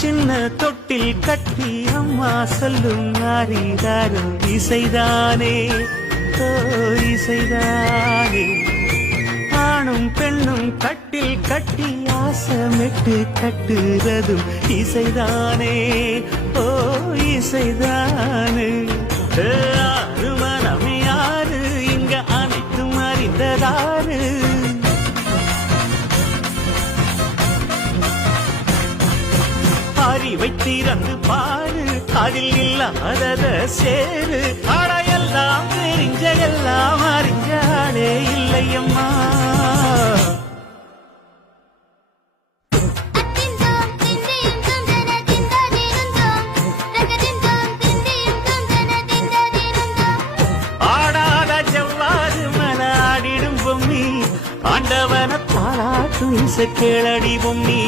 சின்ன தொட்டில் கட்டி அம்மா சொல்லும் ஆரிதாரும் இசைதானே ஓ இசைதானே. ஆணும் பெண்ணும் கட்டில் கட்டி ஆசமிட்டு கட்டுறதும் இசைதானே ஓ இசைதானே. ஆறு மனம் யாரு இங்க அனைத்தும் அறிந்ததாரு. அறிவை திறந்து பாரு அதில் இல்லாதத சேரு. அடையெல்லாம் தெரிஞ்ச எல்லாம் அறிஞ்சாலே இல்லையம்மா. ஆடாத செவ்வாறு மன ஆடிடும் பொம்மி ஆண்டவன தாளாட்டும் இசை கேளடி பொம்மி.